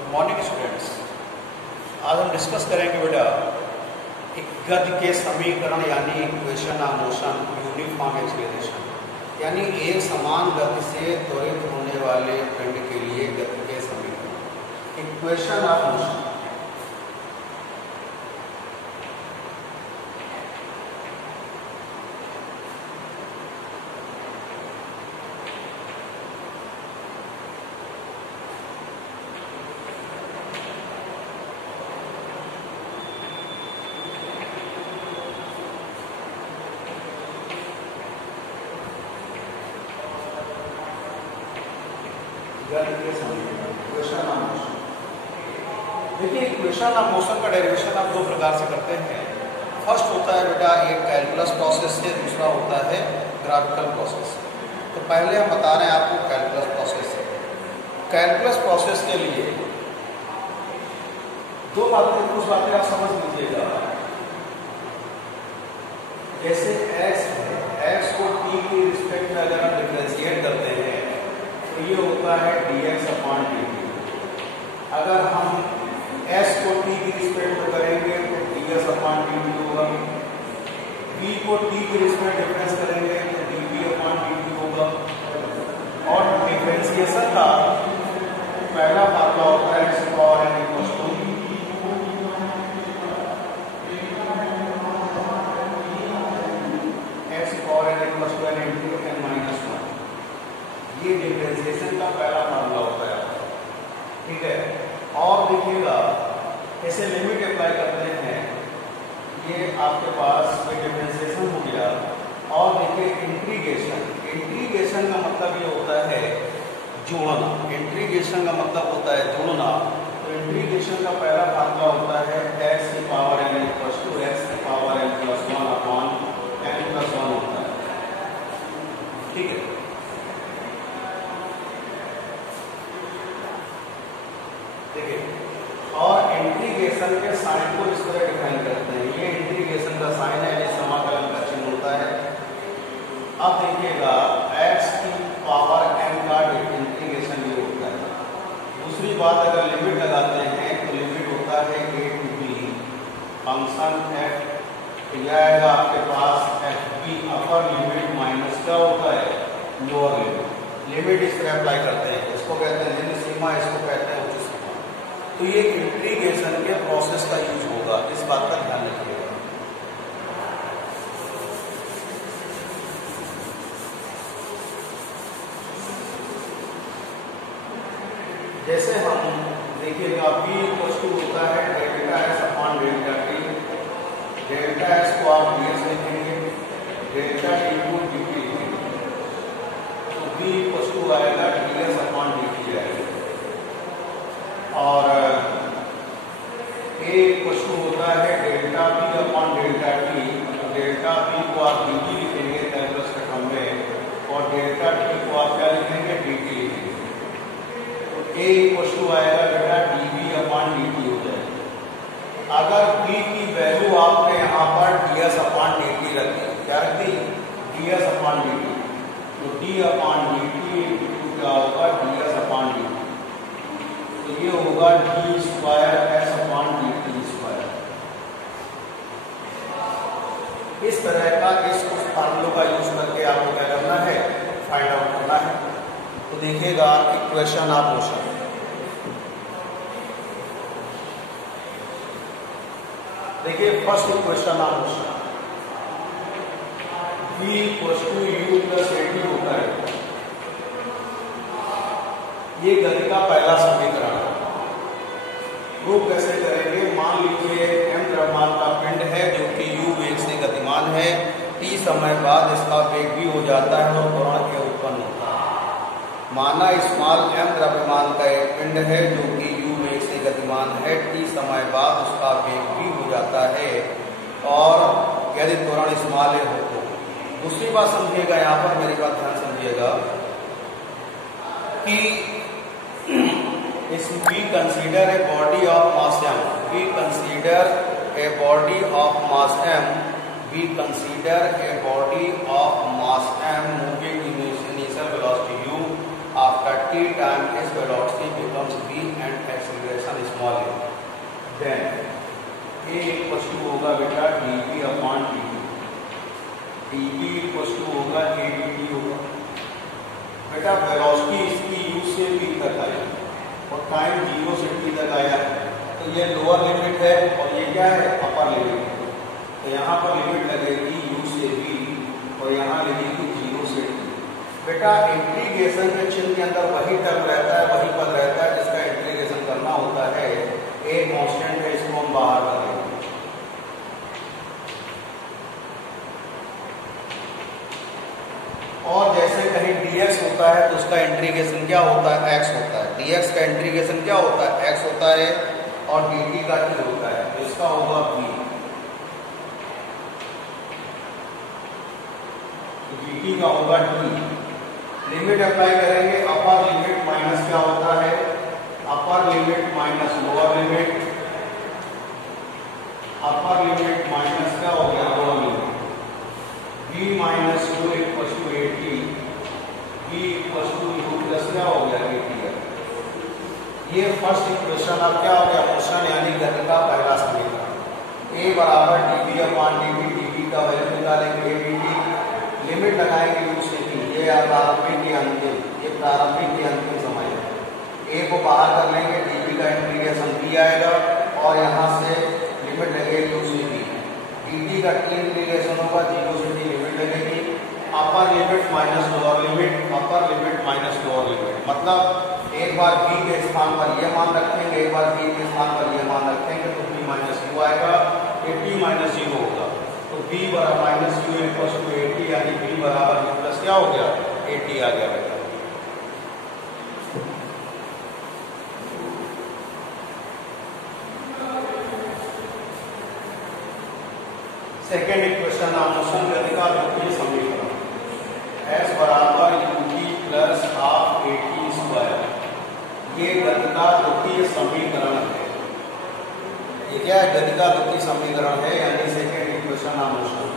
Good morning students. आज हम discuss करेंगे बेटा एक गति के समीकरण यानी equation of motion uniform acceleration, यानी एक समान गति से त्वरित होने वाले पिंड के लिए गति के समीकरण, equation of motion. Equation of motion, देखिए इक्वेशन ऑफ मोशन का डेरिवेशन आप दो प्रकार से करते हैं। फर्स्ट होता है बेटा एक कैलकुलस प्रोसेस से, दूसरा होता है ग्राफिकल प्रोसेस। तो पहले हम बता रहे हैं आपको कैलकुलस प्रोसेस से। कैलकुलस प्रोसेस के लिए दो बातें, कुछ बातें आप समझ लीजिएगा। जैसे x है, x को t के रिस्पेक्ट में अगर हम डिफरेंशिएट करते हैं तो ये होता है dx/dt। अगर हम s को t की रिस्पेक्ट में करेंगे तो ds/dt होगा। v को t की रिस्पेक्ट डिफरेंस करेंगे तो dv/dt होगा। और डिफरेंशिएशन का पहला फार्मूला होता है x power n equals to n into n-1। ये डिफरेंशिएशन का पहला फार्मूला होता है, ठीक है। और देखिएगा ऐसे लिमिट अप्लाई करते हैं, ये आपके पास ये डिफरेंशिएशन हो गया। और देखिए इंटीग्रेशन, इंटीग्रेशन का मतलब ये होता है जोड़ना, इंटीग्रेशन का मतलब होता है जोड़ना। तो इंटीग्रेशन का पहला फार्मूला होता है x की power n equals to x की power n plus 1 upon n plus 1 होता है, ठीक है। देखिए, और इंटीग्रेशन के साइन को इस तरह डिफाइन करते हैं। ये इंटीग्रेशन का साइन है, ये समाकलन का चिन्ह होता है। अब देखिएगा x की पावर n का इंटीग्रेशन ये होता है। दूसरी बात, अगर लिमिट लगाते हैं तो लिमिट होता है a to b function f, तो यह आएगा आपके पास fb अपर लिमिट माइनस क्या होता है लोअर लिमिट। लिमिट इस तरह अप्लाई करते हैं, इसको कहते हैं निम्न सीमा, इसको कहते हैं उच्च सीमा। तो ये इंटीग्रेशन के प्रोसेस का यूज होगा, इस बात का ध्यान रखिएगा। जैसे हम देखिएगा v इक्वल्स टू होता है delta s upon delta t। Delta s को आप ds लिखेंगे, डेल्टा t को dt लिखेंगे, तो v इक्वल्स टू आएगा ds अपॉन dt आएगा। और a इक्वल्स टू होता है delta p upon delta t। Delta p को आप dt लिखेंगे कैलकुलस के फॉर्म में, और डेल्टा t को आप क्या लिखेंगे dt लिखेंगे। a इक्वल्स टू आएगा बेटा dv अपॉन dt हो जाएगा। अगर v की वैल्यू आपने यहाँ पर ds अपॉन dt रख दी, क्या रख दी ds अपॉन dt, तो d अपॉन dt क्या होगा ds अपॉन dt, तो ये होगा d square s upon dt square. इस तरह का इस फार्मूलों का यूज करके आपको क्या करना है, फाइंड आउट करना है। तो देखिएगा इक्वेशन ऑफ मोशन, देखिए first equation of motion v equals to u plus at होता है। ये गति का पहला समीकरण है। प्रूव कैसे करेंगे, मान लीजिए m द्रव्यमान का पिंड है जो कि u वेग से गतिमान है, t समय बाद इसका वेग भी हो जाता है और त्वरण के उत्पन्न होता है। माना स्मॉल m द्रव्यमान का एक पिंड है जो कि u वेग से गतिमान है, t समय बाद उसका वेग भी हो जाता है और यदि त्वरण स्मॉल है हो तो। दूसरी बात समझिएगा, यहाँ पर मेरी बात ध्यान समझिएगा कि we consider a body of mass m, we consider a body of mass m, we consider a body of mass m moving in initial velocity u after t time its velocity becomes v and acceleration small a, then a equals to होगा बेटा dv upon dt, dv equals to होगा a dt होगा। बेटा velocity इसकी u से v तक आई और time 0 से t तक आया है, तो ये लोअर लिमिट है और ये क्या है अपर लिमिट है। तो यहाँ पर लिमिट लगेगी u से v और यहाँ लगेगी 0 से t। बेटा इंटीग्रेशन के चिन्ह के अंदर वही टर्म रहता है, वही पद रहता है जिसका इंटीग्रेशन करना होता है। एक कांस्टेंट है, इसको हम बाहर करेंगे। और जैसे कहीं dx होता है तो उसका इंटीग्रेशन क्या होता है x होता है, dx का इंटीग्रेशन क्या होता है x होता है और dt का t होता है, तो इसका होगा v। dt का होगा t। लिमिट अप्लाई करेंगे, अपर लिमिट माइनस क्या होता है upper limit minus lower limit, upper limit minus क्या हो गया lower limit, v minus u equals to 80, v equals to u plus क्या हो गया 80 है। ये फर्स्ट इक्वेशन अब क्या हो गया मोशन यानी गति का पहला समीकरण। a बराबर dv अपॉन dt, dv का वैल्यू निकालेंगे dt, लिमिट लगाएंगे u से t, ये प्रारंभिक के अंतिम, ये प्रारंभिक के अंतिम समय है। a को बाहर कर लेंगे, dv का इंटीग्रेशन v आएगा और यहाँ से लिमिट लगेगी u से v, dt का t इंटीग्रेशन होगा 0 से t लिमिट लगेगी, अपर limit minus lower limit, upper limit minus lower limit. मतलब एक बार v के स्थान पर ये मान रखेंगे, एक बार v के स्थान पर ये मान रखेंगे तो v माइनस u आएगा, ये t माइनस 0 होगा, तो v बराबर माइनस u इक्वल्स टू 80 यानी v बराबर u प्लस क्या हो गया 80 आ गया बेटा। सेकेंड इक्वेशन मोशन गति का द्वितीय समीकरण, s बराबर ut plus half at square, ये गति का द्वितीय समीकरण है। ये क्या है गति का द्वितीय समीकरण है यानी सेकेंड इक्वेशन मोशन।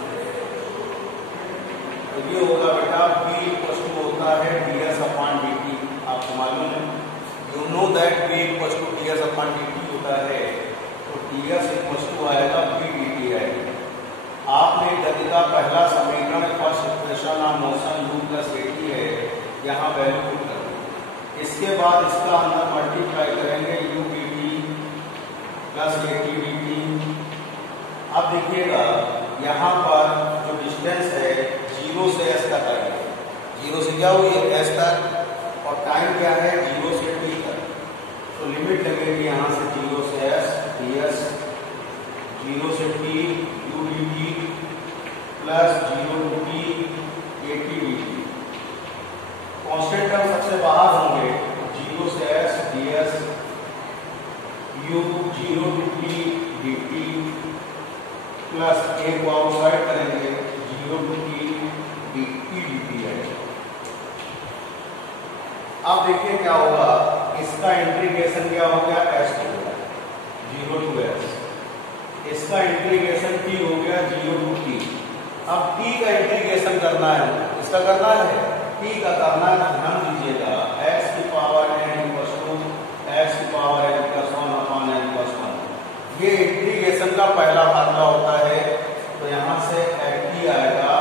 तो ये होगा बेटा v इक्वल्स टू होता है ds अपॉन dt, आपको मालूम है you know that v equals to ds upon dt होता है, तो ds इक्वल्स टू आएगा v dt आएगा। आपने गति का पहला समीकरण first equation of motion u plus at है, यहाँ वैल्यू पुट कर देंगे। इसके बाद इसका अंदर मल्टीप्लाई करेंगे u dt plus at dt। अब देखिएगा यहाँ पर जो डिस्टेंस है 0 से s तक आएगा, 0 से क्या हुई है s तक और टाइम क्या है 0 से t तक, तो लिमिट लगेगी यहाँ से 0 से s ds, 0 से t u dt plus 0 to t at dt। Constant term सबसे बाहर होंगे, 0 से s ds, u 0 to t dt plus एक को आउटसाइड करेंगे 0 to t dt है। अब देखिए क्या होगा, इसका इंटीग्रेशन क्या हो गया s हो गया 0 to s, इसका इंटीग्रेशन t हो गया 0 to t। अब t का इंटीग्रेशन करना है, इसका करना है t का करना है, ध्यान दीजिएगा x की power n equals to x की power n plus 1 upon n plus 1, ये इंटीग्रेशन का पहला फार्मूला होता है। तो यहाँ से t आएगा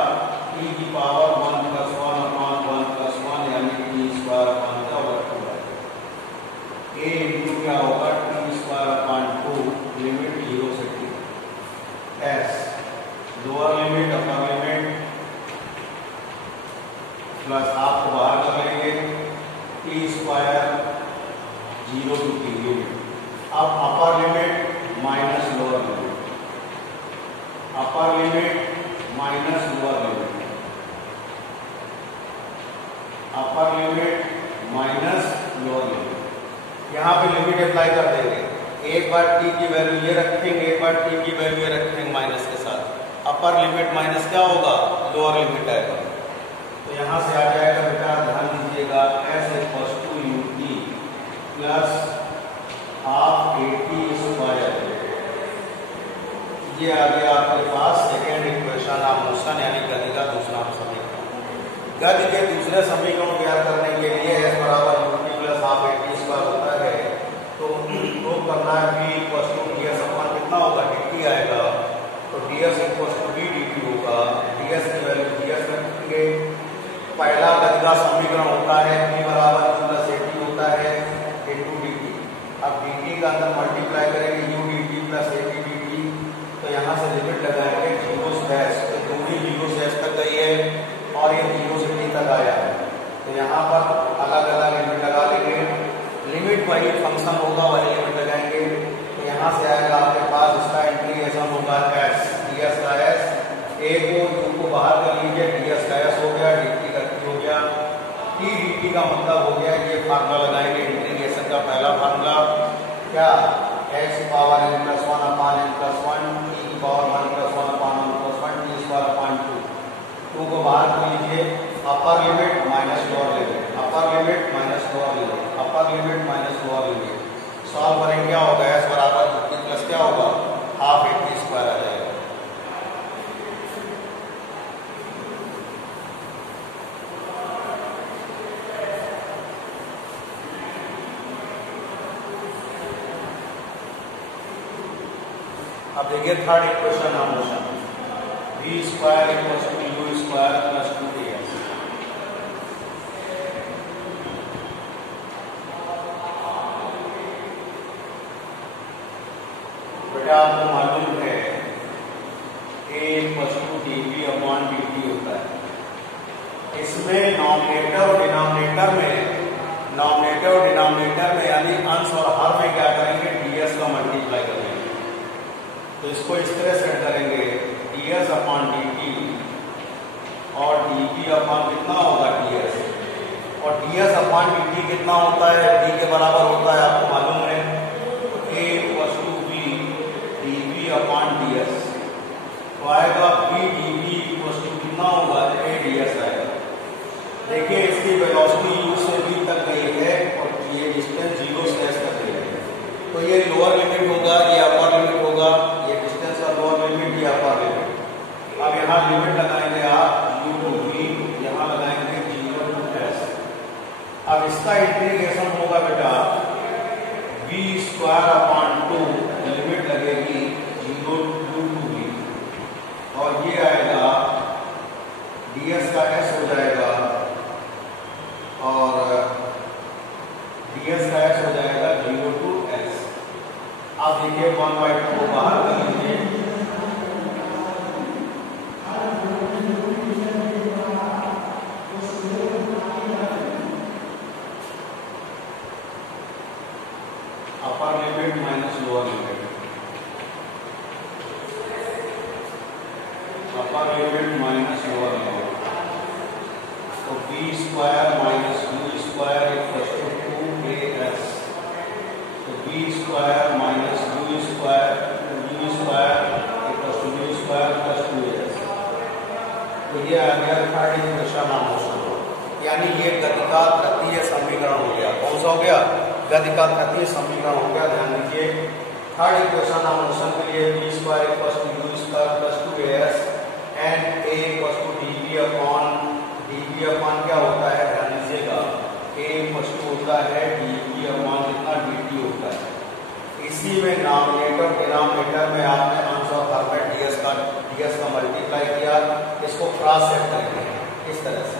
t की पावर 1 प्लस 1 अपॉन 1 प्लस 1 यानी t स्क्वायर अपॉन का वर्ग होगा, a इंटू क्या होगा t स्क्वायर अपॉन 2 लिमिट 0 से t, s lower limit upper limit plus आप बाहर कर लेंगे t square 0 to t limit. अब upper limit minus lower limit, upper limit minus lower limit, upper limit minus lower limit. यहाँ पे limit apply कर देंगे, एक बार t की वैल्यू ये रखेंगे, एक बार t की वैल्यू ये रखेंगे माइनस के साथ, अपर लिमिट माइनस क्या होगा लोअर लिमिट आएगा। तो यहाँ से आ जाएगा बेटा ध्यान दीजिएगा s equals to ut plus half at square, ये आ गया आपके पास सेकेंड इक्वेशन ऑफ मोशन यानी गति का दूसरा समीकरण। गति के दूसरे समीकरण को ज्ञात करने के लिए s बराबर ut फंक्शन होगा वही लिमिट लगाएंगे। तो यहाँ से आएगा आपके पास इसका इंटीग्रेशन होगा एस, डी एस का एस, ए को यू को बाहर कर लीजिए, डी एस का एस हो गया, डी टी का टी हो गया, टी डी टी का मतलब हो गया, ये फार्मूला लगाएंगे इंटीग्रेशन का पहला फार्मूला क्या, x power n plus one upon n plus one, t power one plus one upon one plus one, t square upon two को बाहर कर लीजिए, upper limit minus lower limit, upper limit minus lower limit, upper limit minus lower limit, solve करेंगे क्या होगा, S बराबर 50 plus क्या होगा, हाफ 80 स्क्वायर आ जाएगा। अब देखिए third equation of motion, v square equals to u square plus 2as। बेटा आपको मालूम है a equals to dv upon dt होता है। इसमें नॉमिनेटर और डिनोमिनेटर में यानी अंश और हर में क्या करेंगे, ds का मल्टीप्लाई करेंगे। तो इसको इस तरह सेट करेंगे, ds अपॉन dt और dv अपॉन कितना होगा ds, और ds अपॉन dt कितना होता है, d के बराबर होता है, आपको मालूम है, a equals to v dv upon ds। तो आएगा v dv इक्वल्स टू कितना होगा, a ds आएगा। देखिए इसकी वेलोसिटी u से v तक गई है और ये डिस्टेंस 0 से s तक गई है, तो ये लोअर लिमिट होगा, ये अपर लिमिट होगा, ये डिस्टेंस का लोअर लिमिट, ये अपर लिमिट। अब यहाँ लिमिट लगाएंगे आप u टू v, यहाँ लगाएंगे 0 टू s। अब इसका इंटीग्रेशन होगा बेटा v स्क्वायर अपॉन 2, लिमिट लगेगी 0 टू v, और ये आएगा ds का s हो जाएगा, और ds का s हो जाएगा 0 टू s। आप देखिए 1/2 को बाहर कर लीजिए, upper limit minus lower limit, upper limit minus lower limit, तो v square minus u square equals to 2as। तो v square minus u square equals to u square plus 2as। तो ये आ गया थर्ड इक्वेशन ऑफ मोशन, यानी ये गति का तृतीय समीकरण हो गया। कौन सा हो गया, गति का तृतीय समीकरण हो गया। ध्यान दीजिए थर्ड इक्वेशन ऑफ मोशन के लिए v square equals to u square plus 2as and a equals to dv upon क्या होता है, ध्यान दीजिएगा a इक्वल्स टू होता है dv अपॉन कितना dt होता है। इसी में नॉमिनेटर डिनोमिनेटर में आपने अंश और हर में ds का मल्टीप्लाई किया, इसको क्रॉस सेट करेंगे इस तरह से,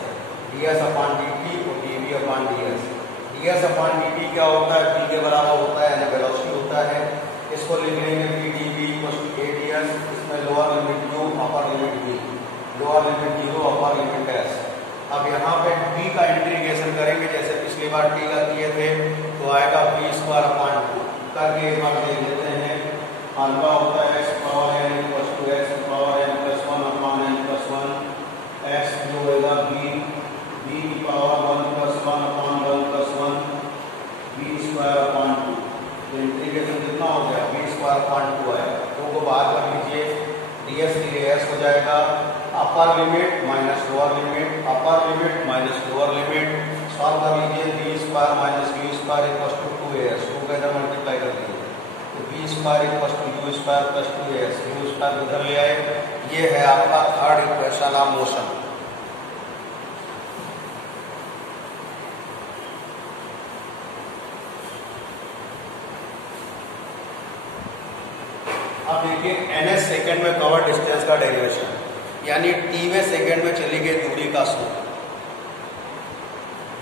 ds अपॉन dt और dv upon ds upon dt क्या होता है, v के बराबर होता है, यानी वेलोसिटी होता है। इसको लिख लेंगे v dv equals to a ds, इसमें lower limit u, upper limit v, lower limit 0, upper limit s। अब यहाँ पे v का इंटीग्रेशन करेंगे, जैसे पिछली बार t का किए थे, तो आएगा v स्क्वायर अपॉन 2 करके एक बार देख लेते हैं। फार्मूला होता है x power n equals to x power n plus 1 upon n plus 1, x जो होगा v की power 1 plus 1 upon 1 plus 1, v square upon 2। तो इंटीग्रेशन कितना हो गया, v स्क्वायर अपॉन 2 आएगा। 2 को बाहर कर लीजिए, ds के लिए s हो जाएगा, upper limit minus lower limit, upper limit minus lower limit, solve कर लीजिए, v square minus u square equals to 2as, 2 का इधर मल्टीप्लाई कर दीजिए, तो v square equals to u square plus 2as, u square उधर ले आए। ये है आपका थर्ड इक्वेशन ऑफ मोशन। अब देखिए ns सेकेंड में कवर डिस्टेंस का डेरिवेशन, यानी tवें सेकेंड में चली गई दूरी का सूत्र।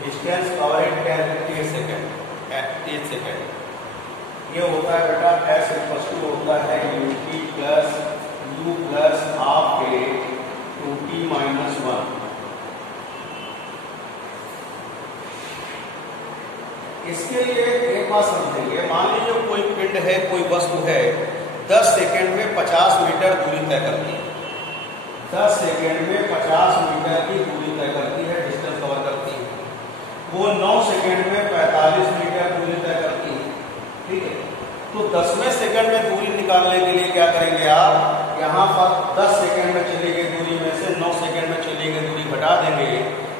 डिस्टेंस कवर इन 10 सेकेंड, ये होता है बेटा s इक्वल्स टू होता है ut plus u plus half a 2t minus 1। इसके लिए एक बात समझेंगे, मान लीजिए कोई पिंड है, कोई वस्तु है 10 सेकेंड में 50 मीटर दूरी तय करती है, 10 सेकेंड में 50 मीटर की दूरी तय करती है, डिस्टेंस कवर करती है। वो 9 सेकेंड में 45 मीटर दूरी तय करती है, ठीक है। तो 10वें सेकंड में दूरी निकालने के लिए क्या करेंगे आप, यहाँ पर 10 सेकंड में चली गई दूरी में से 9 सेकंड में चली गई दूरी घटा देंगे,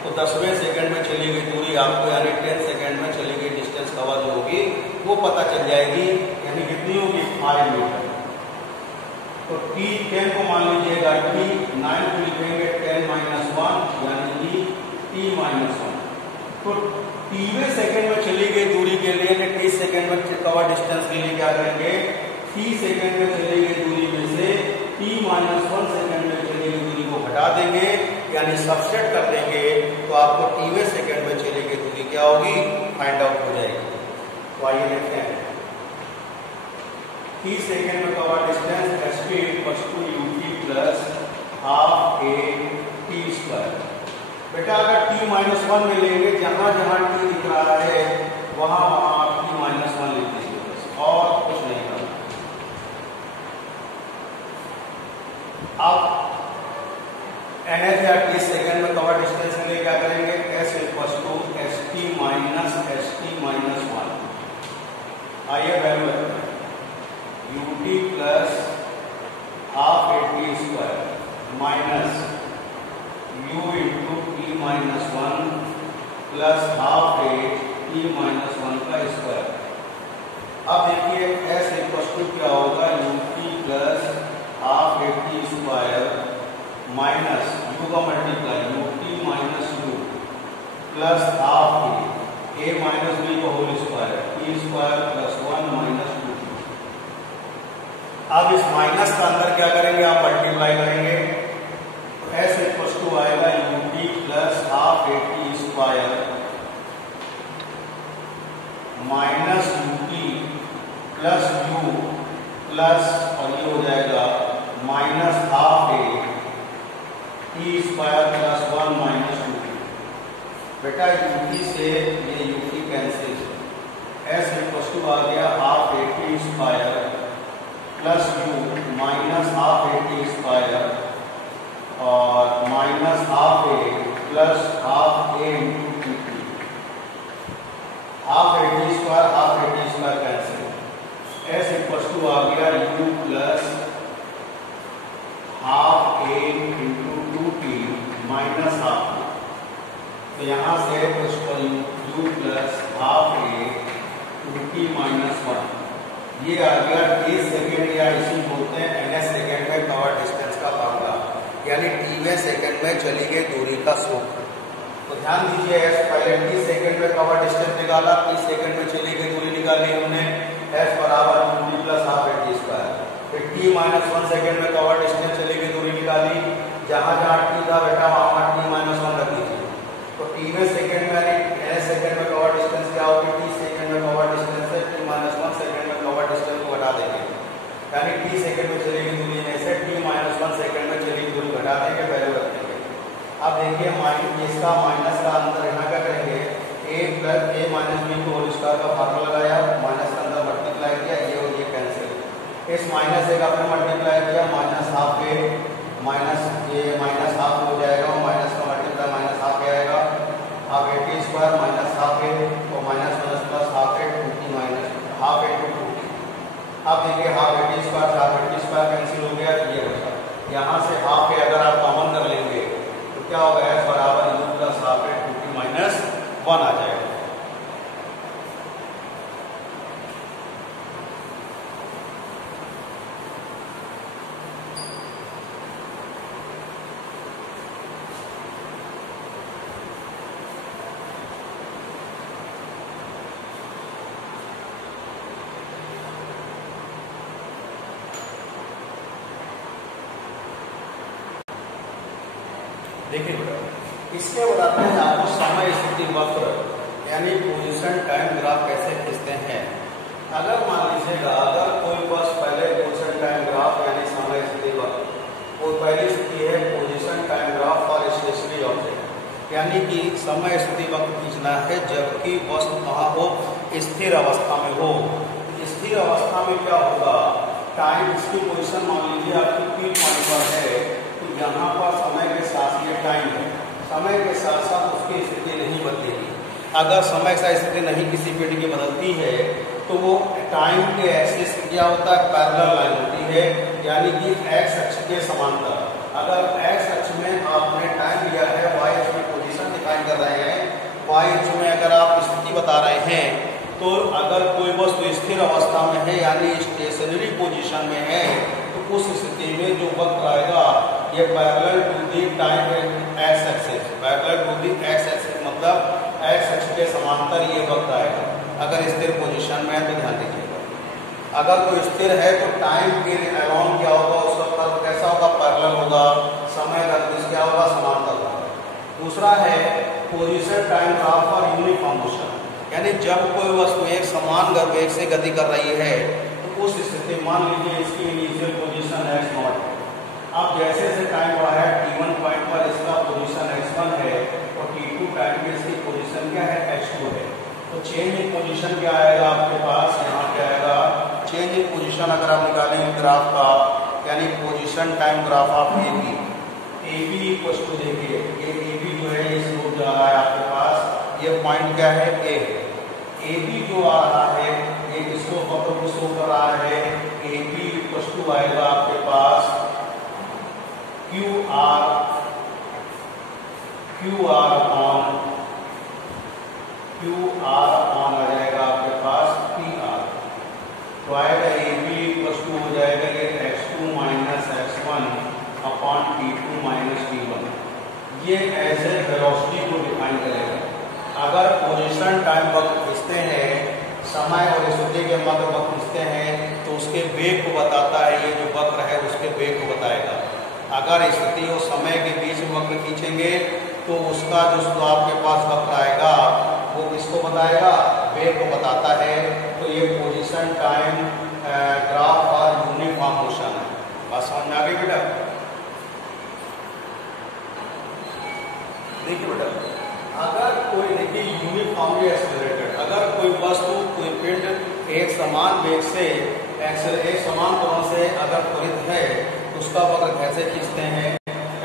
तो 10वें सेकंड में चली गई दूरी आपको यानी 10 सेकंड में चली गई डिस्टेंस कवर जो होगी वो पता चल जाएगी, यानी कितनी होगी 5 मीटर। तो t10 को मान लीजिएगा t, 9 को लिखेंगे 10-1 यानी कि t-1। तो टीवें सेकंड में चली गई दूरी के लिए 30 सेकंड में कवर डिस्टेंस के लिए क्या करेंगे, 30 सेकंड में चली गई दूरी में से t-1 सेकंड में चली गई दूरी को घटा देंगे, यानी सबसेट कर देंगे, तो आपको टीवें सेकंड में चली गई दूरी क्या होगी फाइंड आउट हो जाएगी। तो आइए देखते हैं 30 सेकंड में cover distance st = ut plus half a t square. बेटा अगर t-1 में लेंगे, जहां जहां t दिख रहा है वहां वहां आप t-1 लिख दीजिए, बस और कुछ नहीं करना। अब nth या 30 सेकंड में कवर डिस्टेंस के लिए क्या करेंगे, s = st-1। आइए वैल्यू रखते हैं, ut plus half a t square minus u into t-1 plus half a t-1 का स्क्वायर। अब देखिए s इक्वल क्या होगा, ut plus half a t square minus u का multiply ut minus u plus half a minus b का whole square t square plus 1 minus 2। अब इस minus का अंदर क्या करेंगे, आप मल्टीप्लाई करेंगे, s इक्वल आएगा ut plus half a t square minus ut plus u plus और ये हो जाएगा minus half a t square plus 1 minus 2। बेटा ut से ये ut कैंसिल, s इक्वल आ गया half a t square plus u minus half a t square और minus half a plus half a into T T. Half a t square cancel, s equal आ गया u plus half a into 2t minus half. तो यहाँ से u plus half a 2t minus 1, ये आ गया 30 second या इसी बोलते हैं ns सेकेंड में कवर डिस्टेंस का फार्मूला, यानी टीवें सेकेंड में चली गई दूरी का सूत्र। तो ध्यान दीजिए s पहले 30 सेकेंड में कवर डिस्टेंस निकाला, 30 सेकेंड में चली गई दूरी निकाली हमने, s बराबर ut plus half a t square. फिर t-1 सेकेंड में कवर डिस्टेंस चली गई दूरी निकाली, जहां जहां t था बेटा वहां t-1 रख दीजिए। तो टीवें सेकेंड में यानी ns सेकेंड में कवर डिस्टेंस क्या होगी, t सेकेंड में कवर डिस्टेंस है, t-1 सेकेंड में कवर डिस्टेंस को घटा देंगे, यानी t सेकेंड में चली गई दूरी में से t-1 सेकेंड में चली गई दूरी घटा देंगे, वैल्यू रख देंगे। अब देखिए इसका माइनस का अंदर यहाँ क्या करेंगे, a plus a minus b को होल स्क्वायर का फार्मूला लगाया, माइनस का अंदर मल्टीप्लाई किया, ये और ये कैंसिल, इस माइनस से का फिर मल्टीप्लाई किया, माइनस हाफ a माइनस ये माइनस हाफ हो जाएगा, माइनस का मल्टीप्लाई माइनस हाफ आएगा, half a t square minus half a तो minus minus plus half a 2t minus half a 2t। अब देखिए half a t square half a t square cancel हो गया, ये बचा, यहाँ से हाफ a अगर आप कॉमन कर लेंगे तो क्या होगा, s बराबर u plus half a 2t minus 1 आ जाएगा। देखिए बेटा, इसके बताते हैं आपको समय स्थिति वक्र यानी पोजीशन टाइम ग्राफ कैसे खींचते हैं। अगर मान लीजिएगा अगर कोई बस पहले पोजीशन टाइम ग्राफ यानी समय स्थिति वक्र, वो पहली स्थिति है position time graph for stationary object, यानी कि समय स्थिति वक्र खींचना है जबकि वस्तु कहाँ हो, स्थिर अवस्था में हो। स्थिर अवस्था में क्या होगा, टाइम इसकी पोजीशन मान लीजिए आपकी P पॉइंट पर है, तो यहाँ पर समय के साथ ये टाइम है, समय के साथ साथ उसकी स्थिति नहीं बदलेगी। अगर समय से स्थिति नहीं किसी पेटी की बदलती है तो वो टाइम के एक्सिस क्या होता है, पैरेलल लाइन होती है, यानी कि एक्स अक्ष के समांतर। अगर एक्स अक्ष में आपने टाइम लिया है, वाई अक्ष में पोजीशन डिफाइन कर रहे हैं, वाई अक्ष में अगर आप स्थिति बता रहे हैं, तो अगर कोई वस्तु स्थिर अवस्था में है यानी स्टेशनरी पोजीशन में है, तो उस स्थिति में जो वक्त आएगा ये parallel to the time x axis, parallel to the x axis मतलब एक्स अक्ष के समांतर ये वक्त आएगा। अगर स्थिर पोजीशन में है तो ध्यान दीजिएगा। अगर कोई स्थिर है तो टाइम के अराउंड क्या होगा, उसका कर्व कैसा होगा, पैरेलल होगा, समय का दिशा क्या होगा, समांतर होगा। दूसरा है पोजीशन टाइम ग्राफ और यूनिफॉर्म मोशन, यानी जब कोई वस्तु एक समान वेग से गति कर रही है तो उस स्थिति मान लीजिए इसकी इनिशियल पोजीशन x0 है। अब जैसे जैसे टाइम बढ़ा है t1 पॉइंट पर इसका पोजीशन x1 है और t2 टाइम पे इसकी पोजीशन क्या है, x2 है। तो चेंज इन पोजीशन क्या आएगा आपके पास, यहाँ क्या आएगा, चेंज इन पोजीशन अगर आप निकालें ग्राफ का, यानी position time graph of A B equal to, देखिए ये ए बी जो है इस रूप जा रहा है आपके पास, ये पॉइंट क्या है, ए है। ए बी जो आ रहा है ये किसको वक्र को शो कर रहा है, ए बी इक्वल टू आएगा आपके पास क्यू आर अपॉन आ जाएगा आपके पास पी आर। तो आएगा ए बी इक्वल टू हो जाएगा ये x2 minus x1 upon t2 minus t1। ये एज ए वेलोसिटी को डिफाइन करेगा। अगर पोजीशन टाइम वक्त खींचते हैं, समय और स्थिति के मध्य वक्त खींचते हैं तो उसके वेग को बताता है, ये जो वक्र है उसके वेग को बताएगा। अगर स्थिति और समय के बीच में वक्र खींचेंगे तो उसका जो आपके पास वक्र आएगा वो किसको बताएगा, वेग को बताता है। तो ये पोजीशन टाइम ग्राफ और यूनिफॉर्म मोशन है। बात समझ में आ गई बेटा? देखिए बेटा, अगर कोई देखिए यूनिफॉर्मली एक्सेलरेटेड, अगर कोई वस्तु कोई पिंड एक समान वेग से एक समान कोण से अगर त्वरित है तो उसका वक्र कैसे खींचते हैं,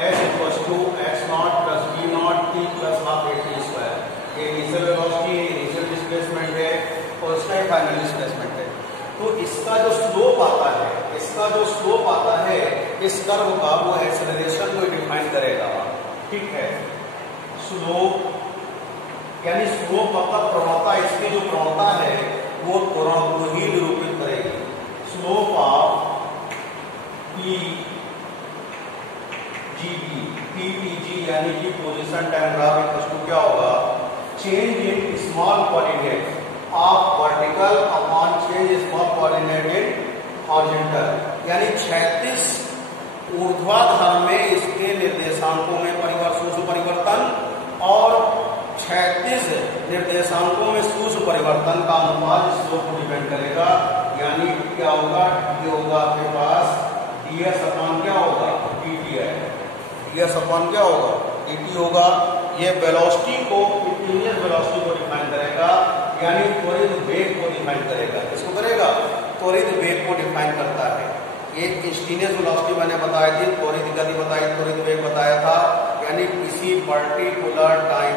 s इक्वल्स टू x0 प्लस v0 t plus half a t square. ये इनिशियल वेलोसिटी, इनिशियल डिस्प्लेसमेंट है और इसका फाइनल डिस्प्लेसमेंट है। तो इसका जो स्लोप आता है, इसका जो स्लोप आता है इस कर्व का, वो एक्सेलरेशन को डिफाइन करेगा। ठीक है, स्लोप यानी स्लोप मतलब प्रवणता, इसकी जो प्रवणता है वो त्वरण को ही निरूपित करेगी। Slope of P G B, P P G यानी कि position time graph equal to क्या होगा, change in small coordinate of vertical upon change small coordinate in horizontal, यानी क्षैतिज ऊर्ध्वाधर में इसके निर्देशांकों में सूक्ष्म परिवर्तन और क्षैतिज निर्देशांकों में सूक्ष्म परिवर्तन का अनुपात स्लोप को डिपेंड करेगा। यानी क्या होगा, ये होगा आपके पास ds अपॉन क्या होगा, dt है। ds अपॉन क्या होगा, dt होगा। ये वेलोसिटी को, इंस्टेंटेनियस वेलोसिटी को डिफाइन करेगा, यानी त्वरित वेग को डिफाइन करेगा। किसको करेगा, त्वरित वेग को डिफाइन करता है। ये इंस्टेंटेनियस वेलोसिटी मैंने बताई थी, त्वरित गति बताई, त्वरित वेग बताया था, यानी किसी पर्टिकुलर टाइम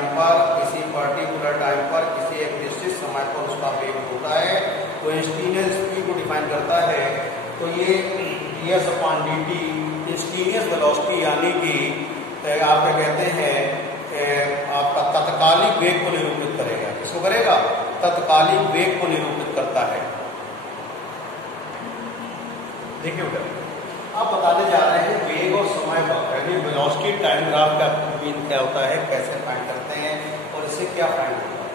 पर किसी एक निश्चित समय पर उसका वेग होता है, तो इंस्टेंटेनियस स्पीड को डिफाइन करता है। तो ये ds upon dt instantaneous velocity यानी कि आप क्या कहते हैं, आपका तत्कालिक वेग को निरूपित करेगा। किसको करेगा, तत्कालिक वेग को निरूपित करता है। देखिए बेटा, आप बताने जा रहे हैं वेग और समय वक्र, यानी वेलोसिटी टाइम ग्राफ का मीन क्या होता है, कैसे फाइंड करते हैं और इससे क्या फाइंड होता है।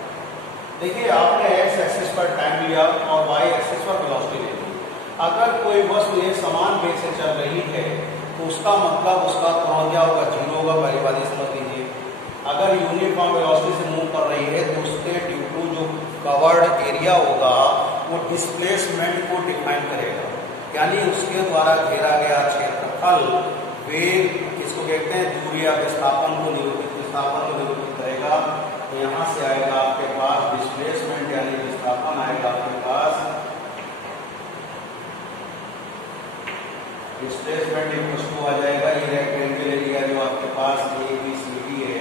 देखिए, आपने एक्स एक्सिस पर टाइम लिया और वाई एक्सिस पर वेलोसिटी ले ली। अगर कोई वस्तु एक समान वेग से चल रही है तो उसका मतलब उसका त्वरण क्या होगा, 0 होगा। पहली बात ये समझ लीजिए। अगर यूनिफॉर्म वेलोसिटी से मूव कर रही है तो उसके ड्यू टू जो कवर्ड एरिया होगा वो डिस्प्लेसमेंट को डिफाइन करेगा, यानी उसके द्वारा घेरा गया क्षेत्रफल वेग, इसको कहते हैं दूरी या विस्थापन को निरूपित करेगा। तो यहाँ से आएगा आपके पास डिस्प्लेसमेंट यानी विस्थापन डिस्प्लेसमेंट इक्वल टू आ जाएगा, ये रेक्टेंगल एरिया जो आपके पास ए बी सी डी है,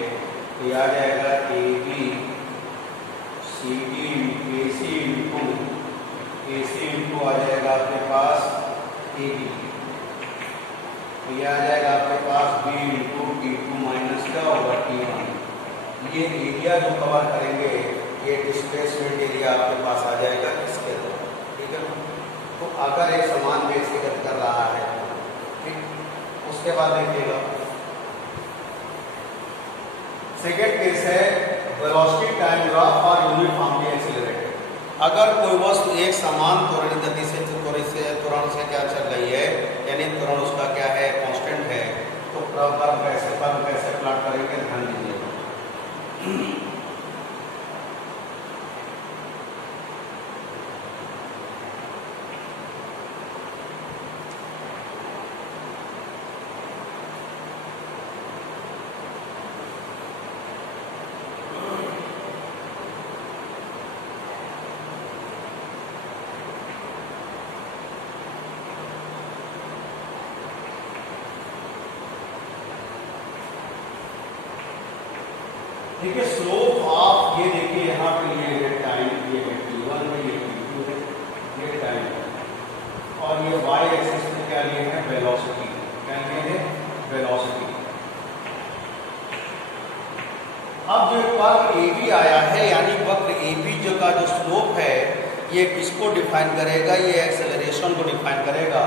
तो ये आ जाएगा A B C D A C into आ जाएगा आपके पास ए बी, तो ये आ जाएगा आपके पास B into T two minus क्या होगा टी वन। ये एरिया जो कवर करेंगे ये डिस्प्लेसमेंट एरिया आपके पास आ जाएगा इसके द्वारा, ठीक है। तो अगर एक समान वेग से गति कर रहा है, ठीक। उसके बाद देखिएगा सेकेंड केस है वेलोसिटी टाइम ग्राफ और यूनिफॉर्मली एक्सीलरेटेड। अगर कोई वस्तु एक समान त्वरण गति से त्वरण से क्या चल रही है, यानी त्वरण उसका क्या है कांस्टेंट है, तो कर्व कैसे प्लॉट करेंगे ध्यान दीजिएगा। देखिए स्लोप ऑफ, ये देखिए यहाँ पे ये है टाइम, ये है t1 है, ये t2 है, ये टाइम, और ये y एक्सिस पे क्या लिए है वेलोसिटी, क्या लिए है वेलोसिटी। अब जो कर्व AB आया है, यानी वक्र AB जो का जो स्लोप है ये किसको डिफाइन करेगा, ये एक्सेलरेशन को डिफाइन करेगा।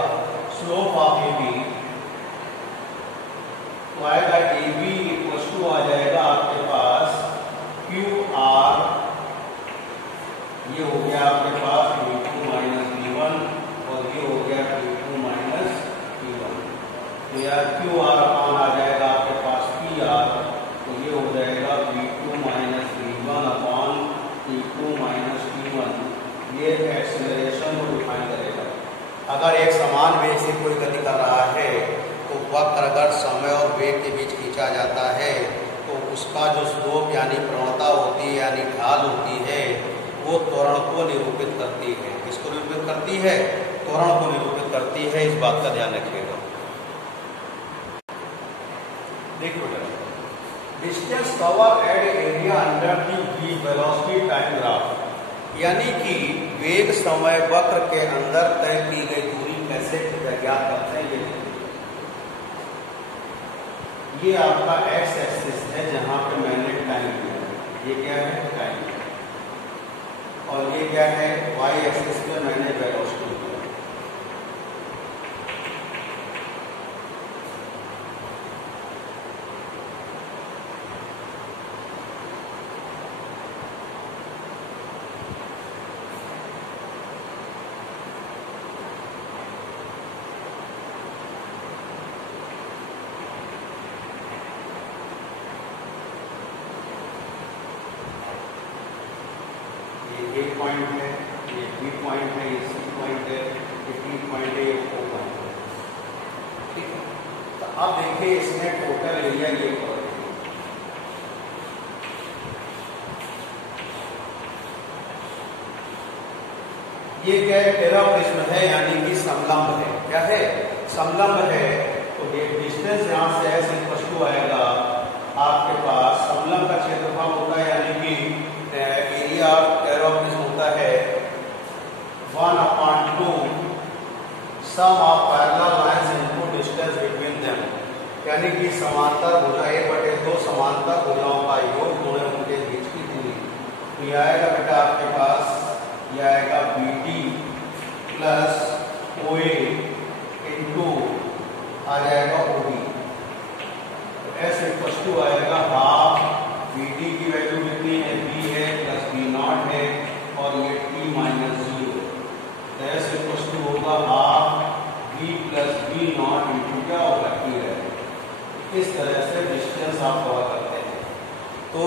स्लोप ऑफ AB तो आएगा AB इक्वल टू आ जाएगा आपके पास QR, ये हो गया आपके पास V2 माइनस V1 और ये हो गया V2 माइनस V1। तो यार QR अपॉन आ जाएगा आपके पास PR, तो ये हो जाएगा V2 minus V1 upon T2 minus T1। ये एक्सेलरेशन को डिफाइन करेगा। अगर एक समान वेग से कोई गति कर रहा है तो वक्र अगर समय और वेग के बीच खींचा जाता है तो उसका जो स्लोप यानी प्रवणता होती है यानी ढाल होती है वो त्वरण को निरूपित करती है। किसको निरूपित करती है? त्वरण को निरूपित करती है। इस बात का ध्यान रखिएगा। देखो distance cover at area under the velocity time graph, यानी कि वेग समय वक्र के अंदर तय की गई दूरी कैसे ज्ञात करते हैं। ये आपका एक्स एक्सिस है जहां पे मैंने टाइम दिया, ये क्या है टाइम, और ये क्या है वाई एक्सिस पे मैंने वेलोसिटी दिया। ये पॉइंट है, ये बी पॉइंट है, ये सी पॉइंट है, ये डी पॉइंट है, ये ओ पॉइंट है, ठीक है। तो अब देखिए इसमें टोटल एरिया ये कवर है। ये क्या है पैराप्रिज्म है, यानी कि समलंब है। क्या है? समलंब है। तो डिस्टेंस यहाँ से ऐसे पशु आएगा आपके पास, समलंब का क्षेत्रफल होता है यानी कि एरिया ऑफ पैराप्रिज्म होता है 1/2 sum of parallel lines into distance between them, यानी कि समांतर भुजा 1/2 समांतर भुजाओं का योग गुणे उनके बीच की दूरी। तो ये आएगा बेटा आपके पास, ये आएगा BD प्लस OA इंटू आ जाएगा OB। तो ऐसे पशु आएगा हाफ BD की वैल्यू कितनी है, B है प्लस B0 है और ये T माइनस 0। ऐसे पशु होगा half B plus B0 into क्या होगा T है। इस तरह से डिस्टेंस आप कवर करते हैं। तो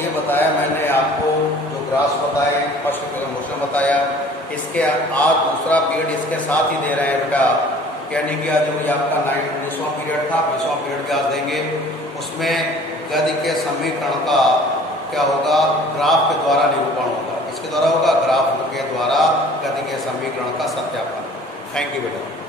ये बताया मैंने आपको, जो ग्राफ बताए, फर्स्ट मोशन बताया, इसके आज दूसरा पीरियड इसके साथ ही दे रहे हैं बेटा, यानी कि आज जो ये आपका 19वां पीरियड था, 20वां पीरियड भी आज देंगे। उसमें गति के समीकरण का क्या होगा, ग्राफ के द्वारा निरूपण होगा। इसके द्वारा होगा ग्राफ के द्वारा गति के समीकरण का सत्यापन। थैंक यू बेटा।